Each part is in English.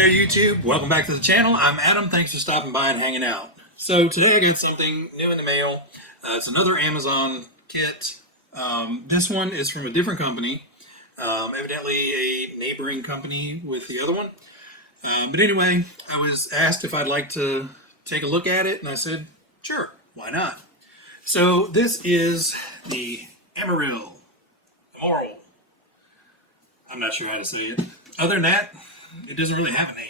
there, YouTube. Welcome back to the channel. I'm Adam. Thanks for stopping by and hanging out. So today I got something new in the mail. It's another Amazon kit. This one is from a different company, evidently a neighboring company with the other one. But anyway, I was asked if I'd like to take a look at it, and I said, sure, why not? So this is the Amoril. I'm not sure how to say it. Other than that, it doesn't really have a name.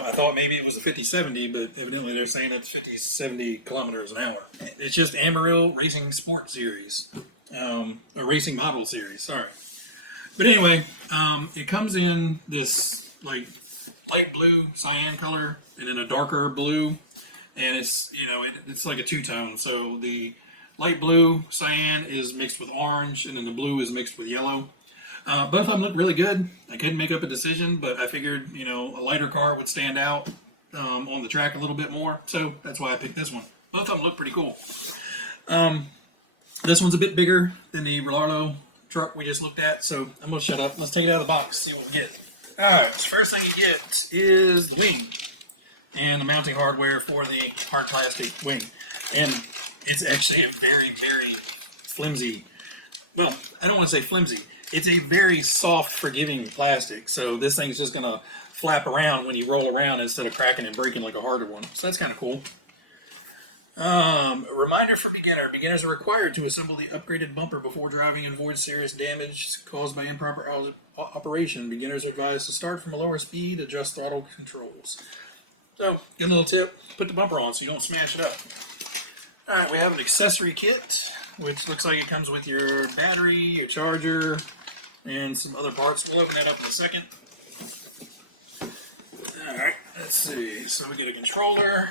I thought maybe it was a 5070, but evidently they're saying it's 50-70 kilometers an hour. It's just Amoril Racing Sport Series, or Racing Model Series, sorry. But anyway, it comes in this like light blue cyan color and then a darker blue, and it's it's like a two-tone. So the light blue cyan is mixed with orange, and then the blue is mixed with yellow. Both of them look really good. I couldn't make up a decision, but I figured, a lighter car would stand out on the track a little bit more. So that's why I picked this one. Both of them look pretty cool. This one's a bit bigger than the Rollardo truck we just looked at. So I'm going to shut up. Let's take it out of the box, see what we get. Alright, so first thing you get is the wing and the mounting hardware for the hard plastic wing. And it's actually a very, very flimsy, well, I don't want to say flimsy. It's a very soft, forgiving plastic, so this thing's just going to flap around when you roll around instead of cracking and breaking like a harder one. So that's kind of cool. A reminder for beginner. Beginners are required to assemble the upgraded bumper before driving and avoid serious damage caused by improper operation. Beginners are advised to start from a lower speed, adjust throttle controls. So, good little tip. Put the bumper on so you don't smash it up. Alright, we have an accessory kit, which looks like it comes with your battery, your charger, and some other parts. We'll open that up in a second. Alright, let's see. So we get a controller.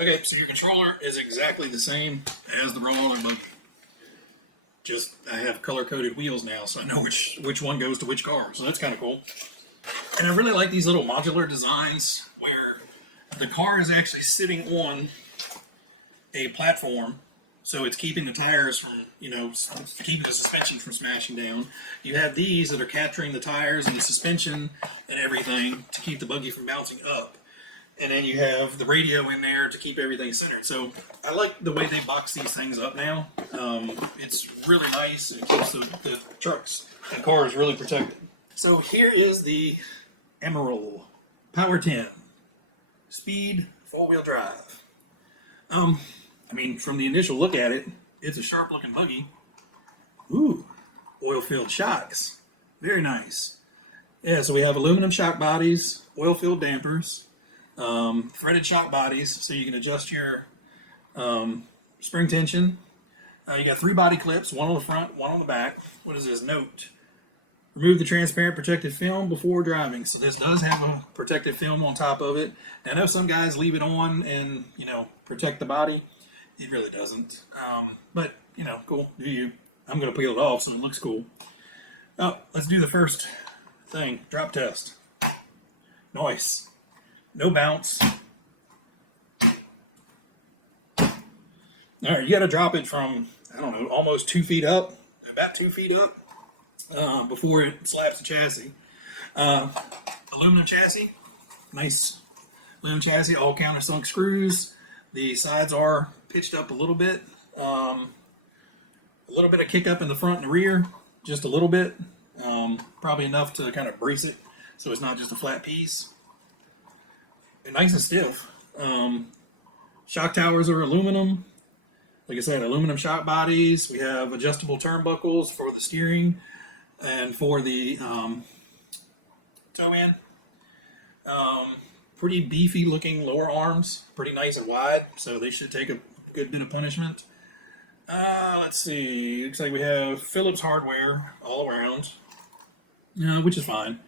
Okay, so your controller is exactly the same as the Roller Buggy. Just, I have color-coded wheels now, so I know which one goes to which car. So that's kind of cool. And I really like these little modular designs where the car is actually sitting on a platform. So it's keeping the tires from, keeping the suspension from smashing down. You have these that are capturing the tires and the suspension and everything to keep the buggy from bouncing up. And then you have the radio in there to keep everything centered. So I like the way they box these things up now. It's really nice. It keeps the trucks and cars really protected. So here is the Amoril Power 10 Speed 4-wheel drive. From the initial look at it, it's a sharp-looking buggy. Ooh, oil-filled shocks. Very nice. Yeah, so we have aluminum shock bodies, oil-filled dampers, threaded shock bodies, so you can adjust your spring tension. You got 3 body clips, one on the front, one on the back. What is this? Note. Remove the transparent protective film before driving. So this does have a protective film on top of it. Now, I know some guys leave it on and, protect the body. It really doesn't. But, cool. Do you? I'm going to peel it off so it looks cool. Oh, let's do the first thing. Drop test. Nice. No bounce. All right, you got to drop it from, almost 2 feet up. About 2 feet up. Before it slaps the chassis. Aluminum chassis. Nice aluminum chassis. All countersunk screws. The sides are pitched up a little bit. A little bit of kick up in the front and rear, just a little bit. Probably enough to kind of brace it so it's not just a flat piece. And nice and stiff. Shock towers are aluminum. Like I said, aluminum shock bodies. We have adjustable turnbuckles for the steering and for the toe end. Pretty beefy looking lower arms, pretty nice and wide, so they should take a good bit of punishment. Let's see, looks like we have Phillips hardware all around, which is fine.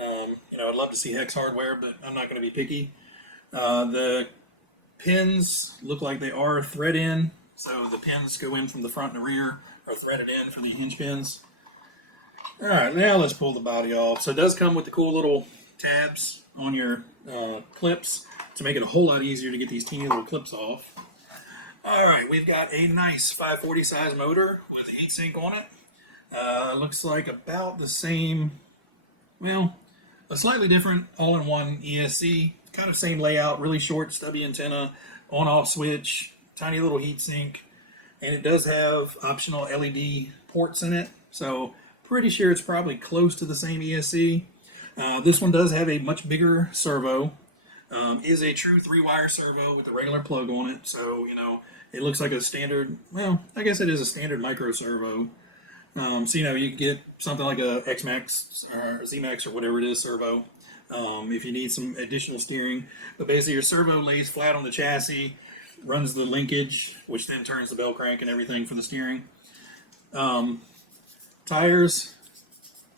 I'd love to see Hex hardware, but I'm not going to be picky. The pins look like they are thread in, so the pins go in from the front and the rear, are threaded in for the hinge pins. Alright, now let's pull the body off. So it does come with the cool little tabs on your clips to make it a whole lot easier to get these teeny little clips off. Alright, we've got a nice 540 size motor with a heat sink on it. Looks like about the same well, a slightly different all-in-one ESC, kind of same layout, really short, stubby antenna, on-off switch, tiny little heatsink, and it does have optional LED ports in it. So pretty sure it's probably close to the same ESC. This one does have a much bigger servo. Is a true 3-wire servo with a regular plug on it. So, it looks like a standard, well, I guess it is a standard micro servo. So, you can get something like a X-Max or Z-Max or whatever it is servo if you need some additional steering. But basically, your servo lays flat on the chassis, runs the linkage, which then turns the bell crank and everything for the steering. Tires,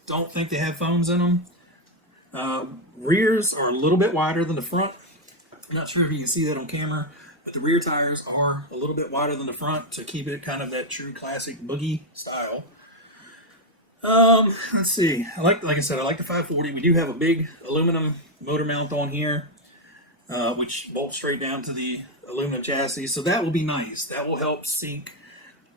don't think they have foams in them. Rears are a little bit wider than the front. I'm not sure if you can see that on camera, but the rear tires are a little bit wider than the front to keep it kind of that true classic Buggy style. Let's see. Like I said, I like the 540. We do have a big aluminum motor mount on here, which bolts straight down to the aluminum chassis. So that will be nice. That will help sink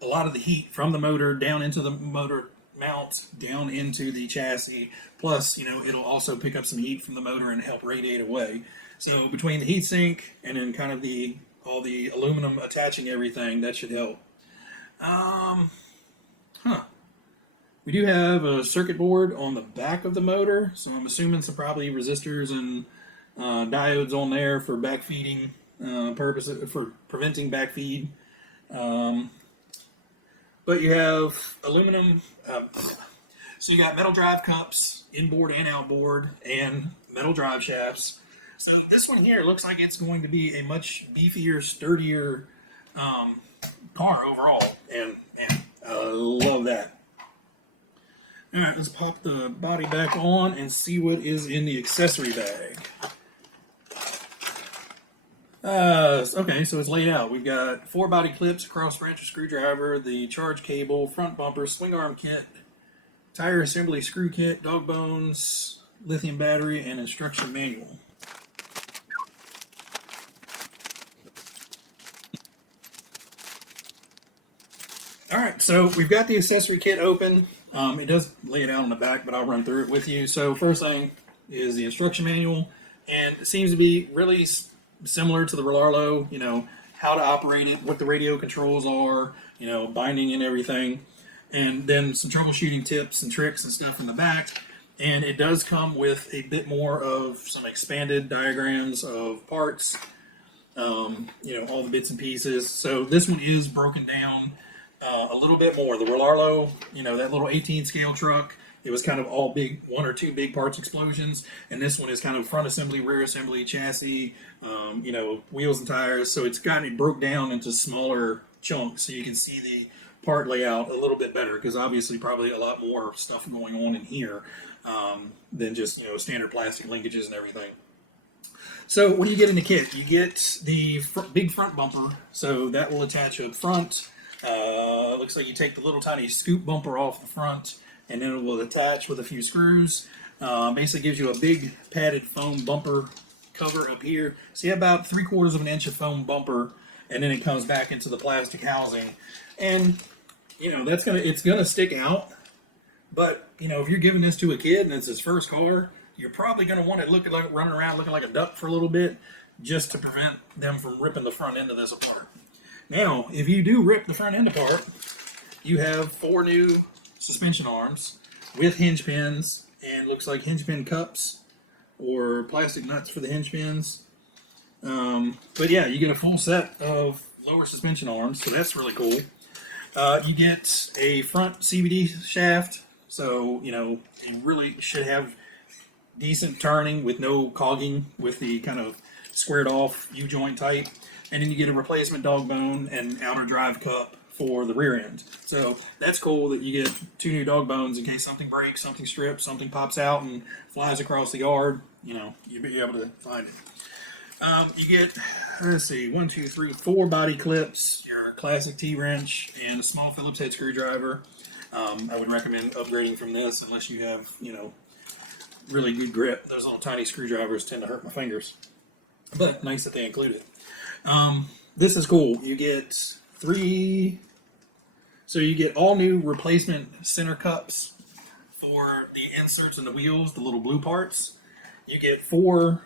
a lot of the heat from the motor down into the motor mount, down into the chassis. Plus, it'll also pick up some heat from the motor and help radiate away. So between the heatsink and then kind of all the aluminum attaching everything, that should help. We do have a circuit board on the back of the motor, so I'm assuming some probably resistors and diodes on there for backfeeding purposes, for preventing backfeed. But you have aluminum, so you got metal drive cups, inboard and outboard, and metal drive shafts. So this one here looks like it's going to be a much beefier, sturdier car overall, and I love that. All right, let's pop the body back on and see what is in the accessory bag. Okay, so it's laid out. We've got 4 body clips, a cross wrench, a screwdriver, the charge cable, front bumper, swing arm kit, tire assembly screw kit, dog bones, lithium battery, and instruction manual. All right, so we've got the accessory kit open. It does lay it out on the back, but I'll run through it with you. So first thing is the instruction manual, and it seems to be really similar to the Relarlo, how to operate it, what the radio controls are, binding and everything, and then some troubleshooting tips and tricks and stuff in the back. And it does come with a bit more of some expanded diagrams of parts, all the bits and pieces. So this one is broken down a little bit more. The Relarlo, that little 18 scale truck, it was kind of all big, 1 or 2 big parts explosions, and this one is kind of front assembly, rear assembly, chassis, wheels and tires. So it's got it broke down into smaller chunks, so you can see the part layout a little bit better, because obviously probably a lot more stuff going on in here than just standard plastic linkages and everything. So what do you get in the kit? You get the big front bumper, so that will attach up front. Looks like you take the little tiny scoop bumper off the front, and then it will attach with a few screws. Basically gives you a big padded foam bumper cover up here. So you have about 3/4 of an inch of foam bumper, and then it comes back into the plastic housing. And it's gonna stick out. But if you're giving this to a kid and it's his first car, you're probably gonna want it running around looking like a duck for a little bit, just to prevent them from ripping the front end of this apart. Now, if you do rip the front end apart, you have 4 new suspension arms with hinge pins, and looks like hinge pin cups or plastic nuts for the hinge pins. But yeah, you get a full set of lower suspension arms, so that's really cool. You get a front CVD shaft, so you really should have decent turning with no cogging with the kind of squared off U-joint type. And then you get a replacement dog bone and outer drive cup for the rear end. So that's cool that you get 2 new dog bones in case something breaks, something strips, something pops out and flies across the yard. You'll be able to find it. You get, 1, 2, 3, 4 body clips, your classic T-wrench, and a small Phillips head screwdriver. I would recommend upgrading from this unless you have, really good grip. Those little tiny screwdrivers tend to hurt my fingers. But nice that they include it. This is cool. You get 3, so you get all new replacement center cups for for the inserts in the wheels, the little blue parts. You get 4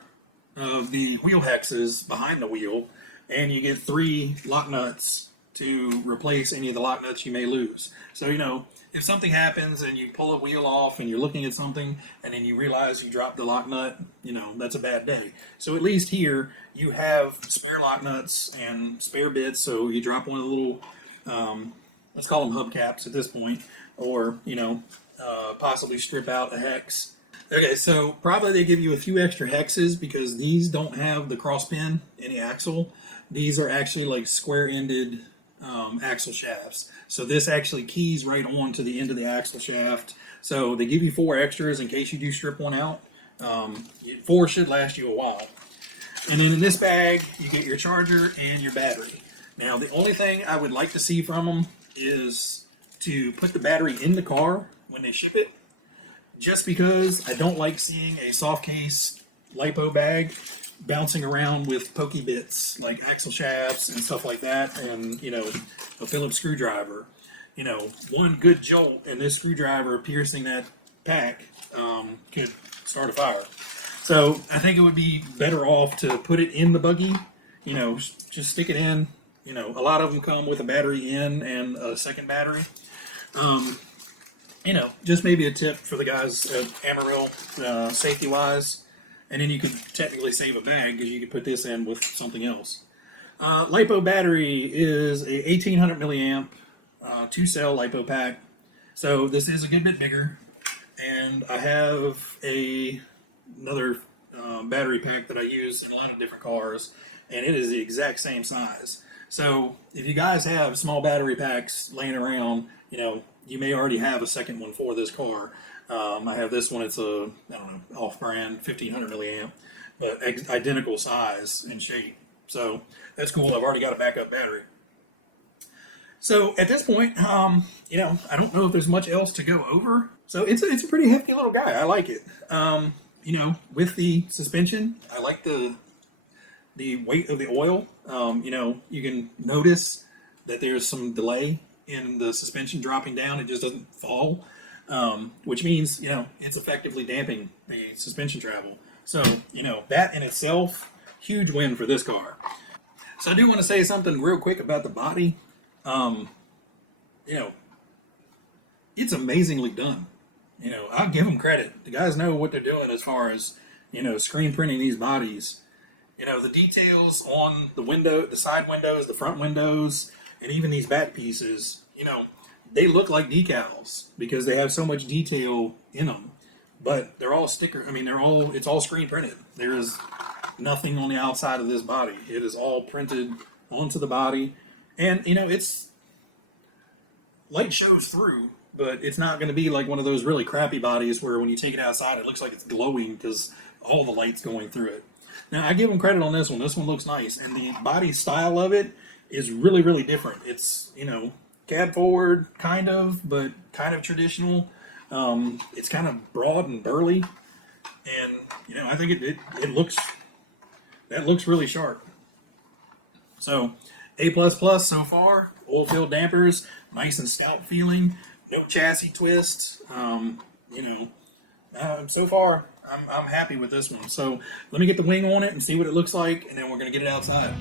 of the wheel hexes behind the wheel, and you get 3 lock nuts to replace any of the lock nuts you may lose. So, you know, if something happens and you pull a wheel off and you're looking at something and then you realize you dropped the lock nut, you know, that's a bad day. So at least here you have spare lock nuts and spare bits, so you drop one of the little, let's call them hubcaps at this point, or, you know, possibly strip out a hex. Okay, so probably they give you a few extra hexes because these don't have the cross pin in the axle. These are actually like square-ended axle shafts. So this actually keys right on to the end of the axle shaft. So they give you 4 extras in case you do strip one out. 4 should last you a while. And then in this bag, you get your charger and your battery. Now, the only thing I would like to see from them is to put the battery in the car when they ship it, just because I don't like seeing a soft case lipo bag bouncing around with pokey bits like axle shafts and stuff like that, and, you know, a Phillips screwdriver. You know, one good jolt and this screwdriver piercing that pack could start a fire. So I think it would be better off to put it in the buggy, you know, just stick it in. You know, a lot of them come with a battery in and a second battery. You know, just maybe a tip for the guys at Amoril, safety-wise. And then you could technically save a bag because you could put this in with something else. LiPo battery is a 1800 milliamp 2-cell LiPo pack. So this is a good bit bigger. And I have another battery pack that I use in a lot of different cars. And it is the exact same size. So if you guys have small battery packs laying around, you know, you may already have a second one for this car. I have this one. It's a, I don't know, off-brand 1500 milliamp, but identical size and shape. So that's cool. I've already got a backup battery. So at this point, you know, I don't know if there's much else to go over. So it's a pretty hefty little guy. I like it. You know, with the suspension, I like the weight of the oil. You know, you can notice that there's some delay in the suspension dropping down. It just doesn't fall, which means, you know, it's effectively damping the suspension travel. So, you know, that in itself, huge win for this car. So I do want to say something real quick about the body. You know, it's amazingly done. You know, I'll give them credit. The guys know what they're doing as far as, you know, screen printing these bodies. You know, the details on the window, the side windows, the front windows, and even these back pieces, you know, they look like decals because they have so much detail in them. But they're all sticker. I mean, it's all screen printed. There is nothing on the outside of this body. It is all printed onto the body. And, you know, light shows through, but it's not going to be like one of those really crappy bodies where when you take it outside, it looks like it's glowing because all the light's going through it. Now, I give them credit on this one. This one looks nice. And the body style of it is really, really different. It's, you know, cab forward, kind of, but kind of traditional. It's kind of broad and burly. And, you know, I think it looks really sharp. So, A++ so far. Oil-filled dampers, nice and stout feeling. No chassis twists. You know, so far, I'm happy with this one. So let me get the wing on it and see what it looks like, and then we're going to get it outside.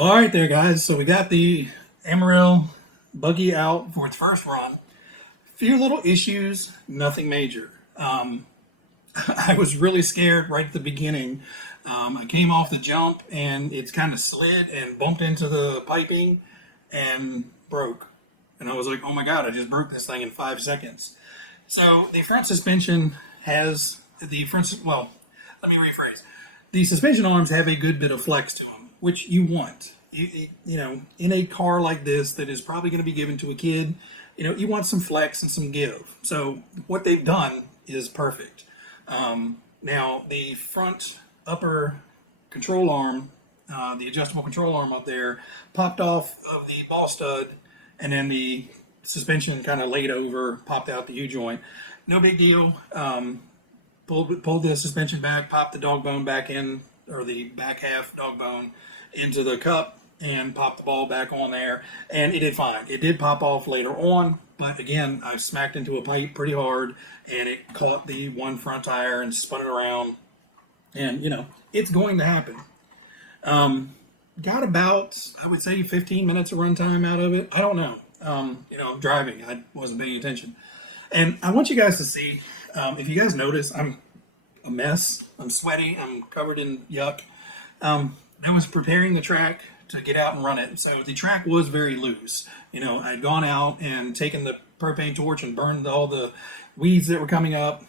Well, all right there, guys. So we got the Amoril Buggy out for its first run. Few little issues, nothing major. I was really scared right at the beginning. I came off the jump and it's kind of slid and bumped into the piping and broke. And I was like, oh my God, I just broke this thing in 5 seconds. So the front suspension has the front, well, let me rephrase. The suspension arms have a good bit of flex to them, which you want. You know, in a car like this that is probably going to be given to a kid, you know, you want some flex and some give. So what they've done is perfect. Now the front upper control arm, the adjustable control arm up there, popped off of the ball stud, and then the suspension kind of laid over, popped out the U-joint. No big deal. Pulled the suspension back, popped the dog bone back in, or the back half dog bone into the cup, and popped the ball back on there, and it did fine. It did pop off later on, but again, I smacked into a pipe pretty hard, and it caught the one front tire and spun it around, and you know, it's going to happen. Got about, I would say, 15 minutes of runtime out of it. I don't know. You know, I'm driving. I wasn't paying attention. And I want you guys to see, if you guys notice, I'm a mess. I'm sweaty. I'm covered in yuck. I was preparing the track to get out and run it. So the track was very loose. You know, I'd gone out and taken the propane torch and burned all the weeds that were coming up.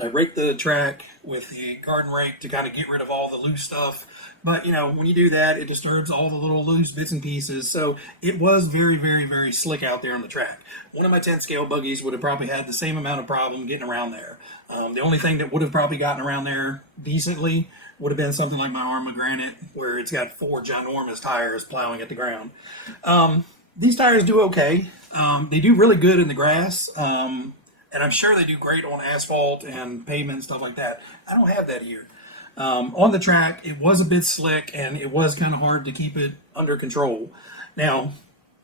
I raked the track with the garden rake to kind of get rid of all the loose stuff. But, you know, when you do that, it disturbs all the little loose bits and pieces. So it was very, very, very slick out there on the track. One of my 10 scale buggies would have probably had the same amount of problem getting around there. The only thing that would have probably gotten around there decently would have been something like my Arma Granite, where it's got 4 ginormous tires plowing at the ground. These tires do okay. They do really good in the grass. And I'm sure they do great on asphalt and pavement and stuff like that. I don't have that here. On the track, it was a bit slick, and it was kind of hard to keep it under control. Now,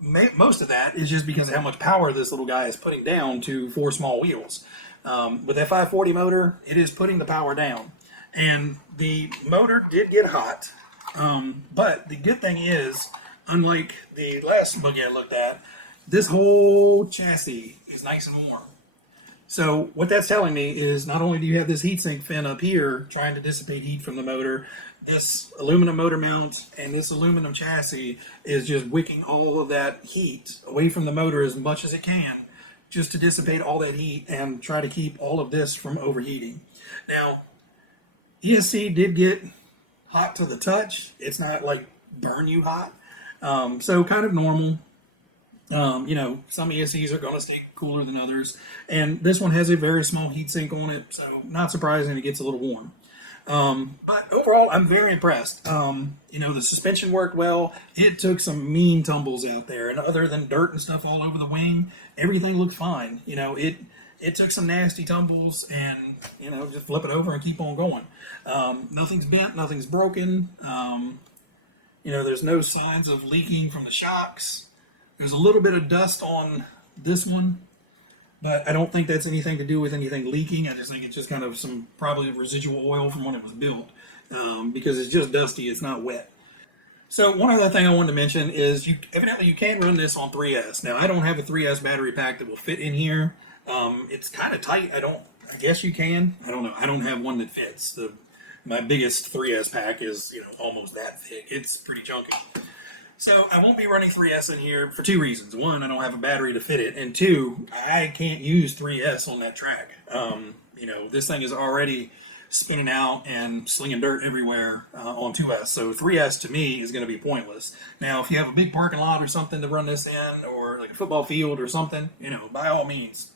most of that is just because of how much power this little guy is putting down to 4 small wheels. With that 540 motor, it is putting the power down. And the motor did get hot. But the good thing is, unlike the last buggy I looked at, this whole chassis is nice and warm. So what that's telling me is not only do you have this heatsink fin up here trying to dissipate heat from the motor, this aluminum motor mount and this aluminum chassis is just wicking all of that heat away from the motor as much as it can, just to dissipate all that heat and try to keep all of this from overheating. Now, ESC did get hot to the touch. It's not like burn you hot. So kind of normal. You know, some ESCs are going to stay cooler than others, and this one has a very small heatsink on it, so not surprising it gets a little warm. But overall, I'm very impressed. You know, the suspension worked well. It took some mean tumbles out there, and other than dirt and stuff all over the wing, everything looked fine. You know, it took some nasty tumbles, and you know, just flip it over and keep on going. Nothing's bent, nothing's broken. You know, there's no signs of leaking from the shocks. There's a little bit of dust on this one, but I don't think that's anything to do with anything leaking. I just think it's just kind of some probably residual oil from when it was built, because it's just dusty, it's not wet. So one other thing I wanted to mention is evidently you can run this on 3S. Now I don't have a 3S battery pack that will fit in here. It's kind of tight. I guess you can. I don't know. I don't have one that fits. My biggest 3S pack is, you know, almost that thick. It's pretty chunky. So I won't be running 3S in here for 2 reasons. 1, I don't have a battery to fit it, and 2, I can't use 3S on that track. You know, this thing is already spinning out and slinging dirt everywhere on 2S, so 3S to me is going to be pointless. Now, if you have a big parking lot or something to run this in, or like a football field or something, you know, by all means,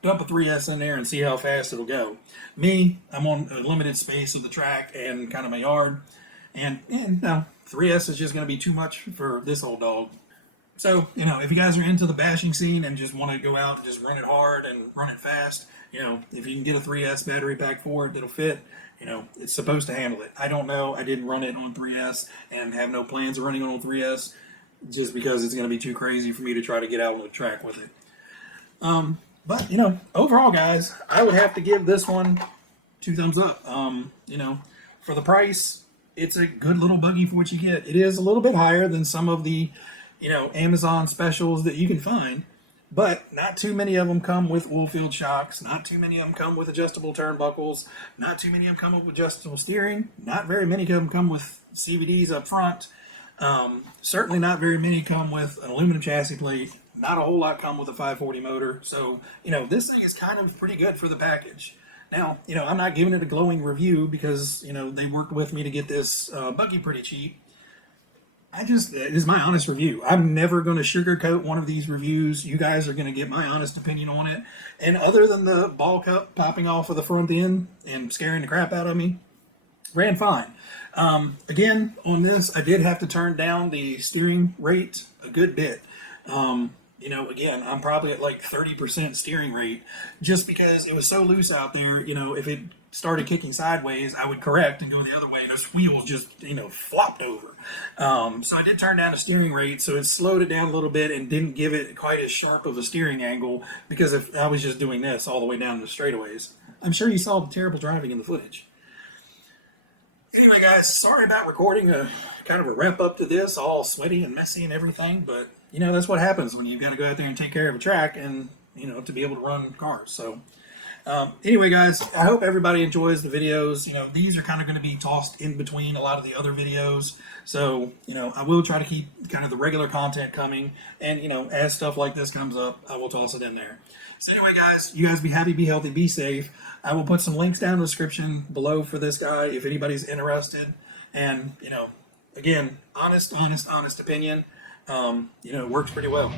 dump a 3S in there and see how fast it'll go. Me, I'm on a limited space of the track and kind of my yard, and no. 3S is just going to be too much for this old dog. So, you know, if you guys are into the bashing scene and just want to go out and just run it hard and run it fast, you know, if you can get a 3S battery pack for it that'll fit, you know, it's supposed to handle it. I don't know. I didn't run it on 3S and have no plans of running it on 3S just because it's going to be too crazy for me to try to get out on the track with it. But, you know, overall, guys, I would have to give this one 2 thumbs up. You know, for the price, it's a good little buggy for what you get. It is a little bit higher than some of the, Amazon specials that you can find, but not too many of them come with oil-filled shocks. Not too many of them come with adjustable turnbuckles. Not too many of them come with adjustable steering. Not very many of them come with CVDs up front. Certainly not very many come with an aluminum chassis plate. Not a whole lot come with a 540 motor. So, this thing is kind of pretty good for the package. Now, I'm not giving it a glowing review because, they worked with me to get this buggy pretty cheap. It is my honest review. I'm never going to sugarcoat one of these reviews. You guys are going to get my honest opinion on it. And other than the ball cup popping off of the front end and scaring the crap out of me, ran fine. Again, on this, I did have to turn down the steering rate a good bit. Again, I'm probably at like 30% steering rate just because it was so loose out there. If it started kicking sideways, I would correct and go the other way, and those wheels just, flopped over. So I did turn down the steering rate, so it slowed it down a little bit and didn't give it quite as sharp of a steering angle because if I was just doing this all the way down the straightaways. I'm sure you saw the terrible driving in the footage. Anyway, guys, sorry about recording a kind of a wrap up to this, all sweaty and messy and everything, but that's what happens when you've got to go out there and take care of a track and to be able to run cars. So anyway, guys, I hope everybody enjoys the videos. These are kind of going to be tossed in between a lot of the other videos. So I will try to keep kind of the regular content coming, and as stuff like this comes up, I will toss it in there. So anyway, guys, you guys be happy, be healthy, be safe. I will put some links down in the description below for this guy if anybody's interested. And again, honest opinion. It works pretty well.